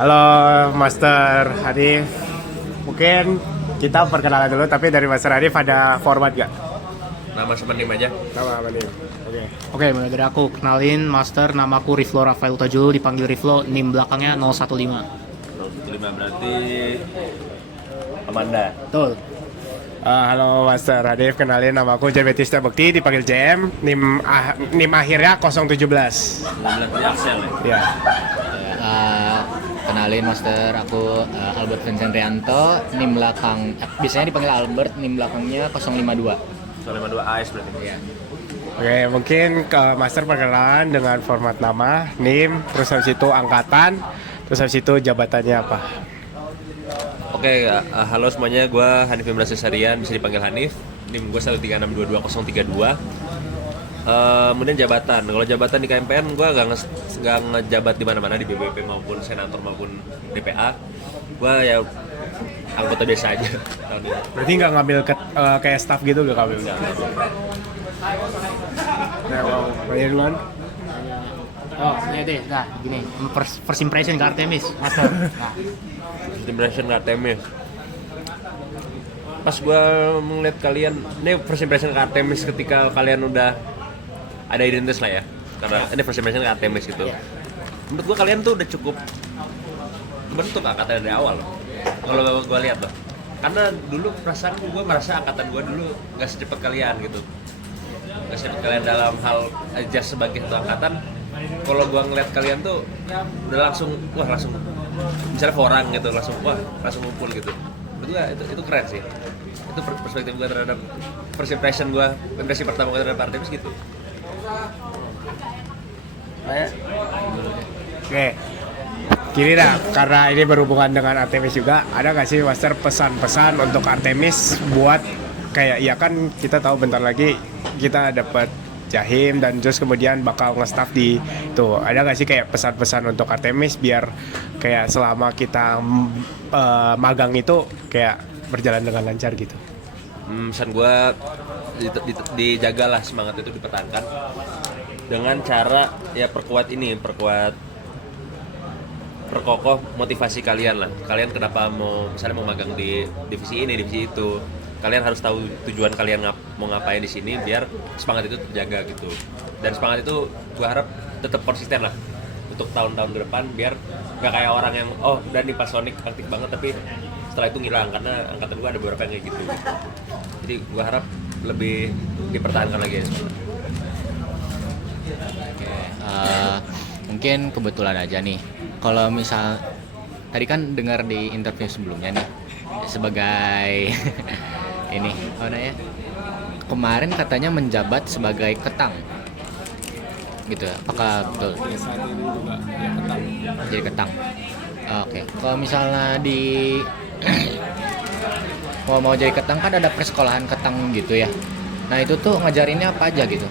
Halo Master Arif, mungkin kita perkenalan dulu, tapi dari Master Arif ada format gak? Nama sama NIM aja. Nama apa nih? Oke. Oke, mulai dari aku. Kenalin, Master, namaku Riflo Rafael Utajul, dipanggil Riflo, NIM belakangnya 015. 015 berarti Amanda. Betul. Halo Master Arif, kenalin nama aku Jametista Bekti, dipanggil JM, NIM akhirnya 017. 19 dari Axel ya? Ya. Kenalin, Master, aku Albert Vincent Rianto, NIM belakang, biasanya dipanggil Albert, NIM belakangnya 052. 052 AS berarti. Iya. Oke, mungkin ke Master perkenalan dengan format nama, NIM, terus habis itu angkatan, terus habis itu jabatannya apa? Oke, halo semuanya, gue Hanif Imran Sesarian, bisa dipanggil Hanif. NIM gue 13622 kemudian jabatan. Kalau jabatan di KMPN gue gak ngejabat di mana-mana, di BBP maupun senator maupun DPA. Gue ya anggota biasa aja tahun ini. Berarti nggak ngambil kayak staff gitu, nggak ngambil? Enggak. Ya, mau bayar duluan? Oh, iya deh, nah gini, first impression ke Artemis, Master. Nah, Impression Artemis. Pas gue ngeliat kalian, ini first impression ke Artemis ketika kalian udah ada identitas lah ya. Karena ini first impression ke Artemis gitu. Iya. Menurut gue kalian tuh udah cukup bentuk angkatan dari awal loh. Kalau gue lihat loh. Karena dulu perasaan gue merasa angkatan gue dulu gak secepat kalian gitu. Gak secepat kalian dalam hal aja sebagai satu angkatan. Kalau gue ngeliat kalian tuh udah langsung misalnya forang gitu, langsung ngumpul gitu. Menurut gue itu keren sih. Itu perspektif gue terhadap first impression gue, impresi pertama gue terhadap Artemis gitu. Oke. Gini dah, karena ini berhubungan dengan Artemis juga, ada nggak sih Master pesan-pesan untuk Artemis buat kayak ya kan kita tahu bentar lagi kita dapat Jahim dan terus kemudian bakal nge-staff di tuh, ada nggak sih kayak pesan-pesan untuk Artemis biar kayak selama kita magang itu kayak berjalan dengan lancar gitu? Pesan gue dijagalah semangat itu, dipertahankan dengan cara ya perkokoh motivasi kalian lah. Kalian kenapa misalnya mau magang di divisi ini, divisi itu, kalian harus tahu tujuan kalian mau ngapain di sini biar semangat itu terjaga gitu. Dan semangat itu gue harap tetap konsisten lah untuk tahun-tahun ke depan, biar nggak kayak orang yang udah nih pas Sonic aktif banget tapi setelah itu ngilang, karena angkatan gue ada beberapa yang kayak gitu. Jadi gue harap lebih dipertahankan lagi ya. Oke, mungkin kebetulan aja nih. Kalau misal tadi kan dengar di interview sebelumnya nih sebagai ini apa namanya, kemarin katanya menjabat sebagai ketang gitu ya, apakah betul? Saat ini juga ya ketang. Jadi ketang. Oke, kalau misalnya kalau mau jadi ketang kan ada persekolahan ketang gitu ya. Nah itu tuh ngajarinnya apa aja gitu?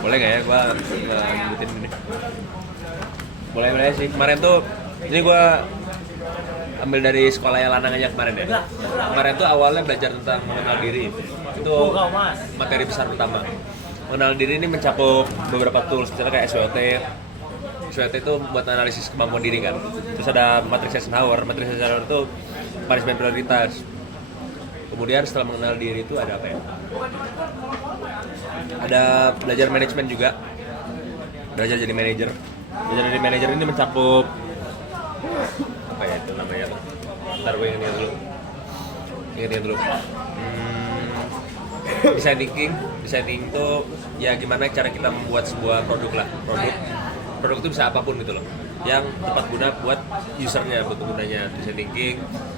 Boleh nggak ya gue lanjutin ini? Boleh sih. Kemarin tuh ini gue ambil dari sekolah yang lanang aja kemarin ya. Kemarin tuh awalnya belajar tentang mengenal diri. Itu materi besar pertama. Mengenal diri ini mencakup beberapa tools, misalnya kayak SWOT. SWOT itu buat analisis kemampuan diri kan. Terus ada matriks Eisenhower. Matriks Eisenhower itu punishment prioritas. Kemudian setelah mengenal diri itu ada apa ya? Ada belajar manajemen juga. Belajar jadi manajer. Belajar jadi manajer ini mencakup apa ya itu namanya? Ntar gue ingetin dulu. Design thinking tuh ya gimana cara kita membuat sebuah produk itu bisa apapun gitu loh, yang tepat guna buat usernya, buat penggunanya. Design thinking.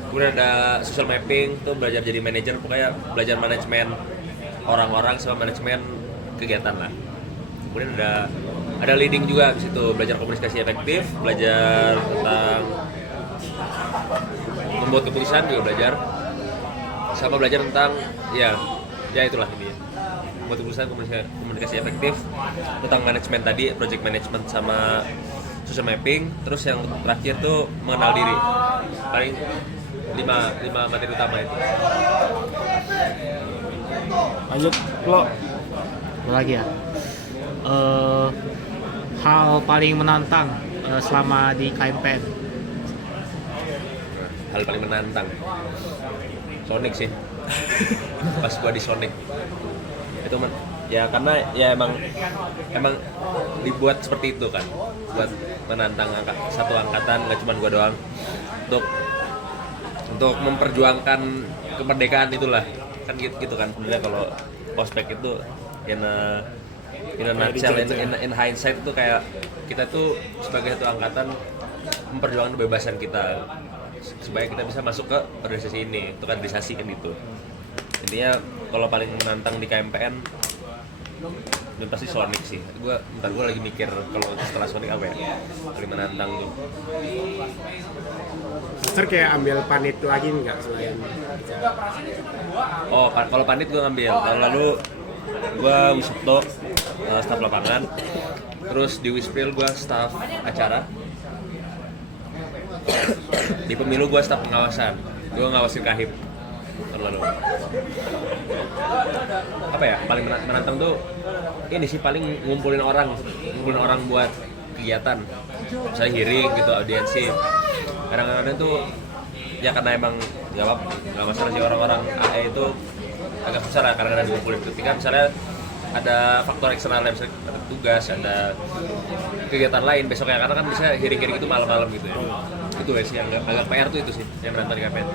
Kemudian ada social mapping, tuh belajar jadi manajer, pokoknya belajar manajemen orang-orang sama manajemen kegiatan lah. Kemudian ada leading juga di situ, belajar komunikasi efektif, belajar tentang membuat keputusan juga belajar, sama belajar tentang ya itulah ini ya. Membuat keputusan, komunikasi efektif, tentang manajemen tadi, project management sama social mapping. Terus yang terakhir tuh mengenal diri. Paling 5 materi utama itu. Lanjut lo. Apa lagi ya? Hal paling menantang selama di KMPN? Hal paling menantang Sonic sih. Pas gua di Sonic itu ya karena ya emang dibuat seperti itu kan, buat menantang satu angkatan, nggak cuma gua doang, untuk memperjuangkan kemerdekaan itulah kan, gitu kan sebenarnya. Kalau ospek itu in a nutshell, in hindsight tuh kayak kita tuh sebagai satu angkatan memperjuangkan kebebasan kita supaya kita bisa masuk ke organisasi ini, itu kaderisasi kan gitu. Intinya kalau paling menantang di KMPN itu pasti Sonic sih. Gue lagi mikir kalau setelah Sonic apa ya paling menantang tuh. Terus kayak ambil panit lagi nggak selain? Oh, kalau panit gue ngambil. Lalu gue Wisokto, staf lapangan. Terus di Wispil gue staf acara. Di pemilu gue staf pengawasan. Gue ngawasin Kahim. Lalu apa ya paling menantang tuh ini sih, paling ngumpulin orang buat kegiatan, misalnya hearing gitu, audiensi. Kadang-kadang tuh ya karena emang nggak masalah sih, orang-orang AE itu agak susah lah kadang-kadang dikumpulin. Ketika misalnya ada faktor eksternal, misalnya ada tugas, ada kegiatan lain besoknya, karena kan bisa hearing-hearing itu malam-malam gitu ya. Itu ya sih yang agak PR tuh, itu sih yang menantang di KPN.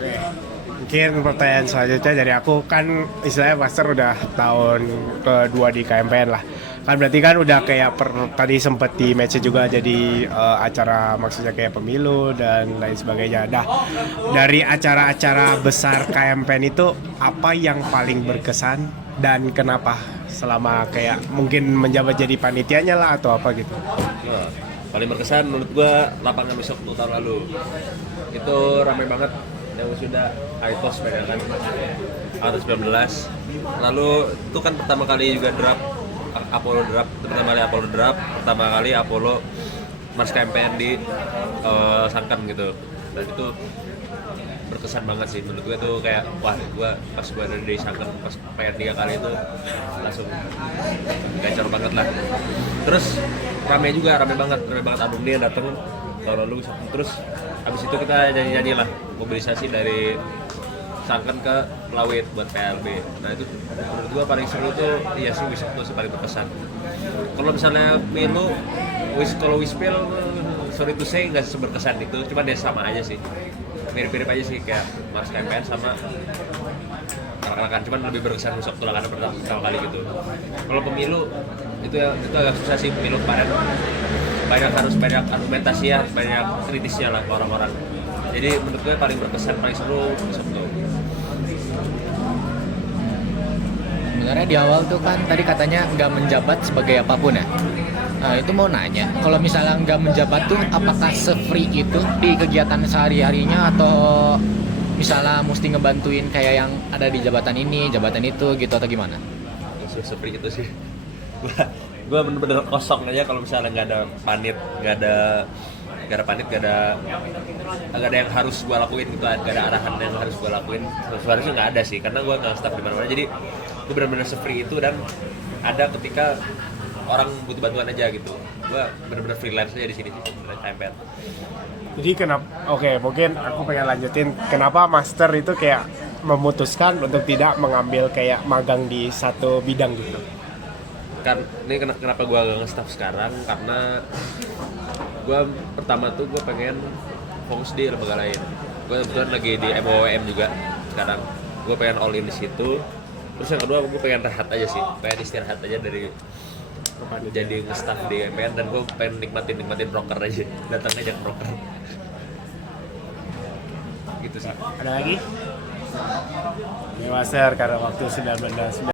Oke. Mungkin pertanyaan selanjutnya dari aku, kan istilahnya Master udah tahun kedua di KMPN lah. Kan berarti kan udah kayak tadi sempet di match juga jadi acara, maksudnya kayak pemilu dan lain sebagainya. Dah dari acara-acara besar KMPN itu apa yang paling berkesan dan kenapa? Selama kayak mungkin menjabat jadi panitianya lah atau apa gitu. Wah, paling berkesan menurut gua lapangan besok tahun lalu. Itu ramai banget, yang sudah Aitos banyak kan, Aitos 19. Lalu itu kan pertama kali juga Apollo Drap, pertama kali Apollo Mars KMPN di Sangkan gitu. Dan itu berkesan banget sih menurut gue tuh, kayak wah, pas gue ada di Sangkan pas pengen 3 kali itu langsung gacor banget lah. Terus rame banget alumni yang datang tahun lalu. Terus abis itu kita nyanyi lah, mobilisasi dari Sangkan ke Pelawit buat PLB. Nah itu menurut gua paling seru tuh, iya sih Wisokto sih paling berkesan. Kalau misalnya Milu, kalau Wispil, sorry to say nggak seberkesan itu, cuma dia sama aja sih, mirip-mirip aja sih kayak Mars KMPN sama rekan-rekan, cuman lebih berkesan Wisokto lah karena pertama kali gitu. Kalau pemilu itu agak susah sih, pemilu kemarin harus banyak argumentasi ya, banyak kritisnya lah ke orang-orang. Jadi menurut gue paling berkesan, paling seru Wisokto. Sebenarnya di awal tuh kan tadi katanya nggak menjabat sebagai apapun ya. Nah itu mau nanya, kalau misalnya nggak menjabat tuh apakah se-free itu di kegiatan sehari-harinya, atau misalnya mesti ngebantuin kayak yang ada di jabatan ini, jabatan itu gitu, atau gimana? Se-free itu sih. Gue bener-bener kosong aja kalau misalnya nggak ada panit, nggak ada yang harus gue lakuin gitu, nggak ada arahan yang harus gue lakuin. Seharusnya nggak ada sih, karena gue nggak staff di mana-mana. Jadi gue benar-benar free itu, dan ada ketika orang butuh bantuan aja gitu. Gue benar-benar freelance aja di sini sih sebenarnya KMPN. Jadi kenapa? Oke, mungkin aku pengen lanjutin. Kenapa Master itu kayak memutuskan untuk tidak mengambil kayak magang di satu bidang gitu? Kan ini kenapa gue gak nge-staff sekarang, karena gue pertama tuh gue pengen fokus di lembaga lain. Gue kebetulan lagi di MOWM juga sekarang, gue pengen all in di situ. Terus yang kedua gue pengen rehat aja sih, pengen istirahat aja dari jadi nge-staff di MPN, dan gue pengen nikmatin broker aja, datang aja ke broker. Gitu sih. Ada lagi? Ya Master, karena waktu sudah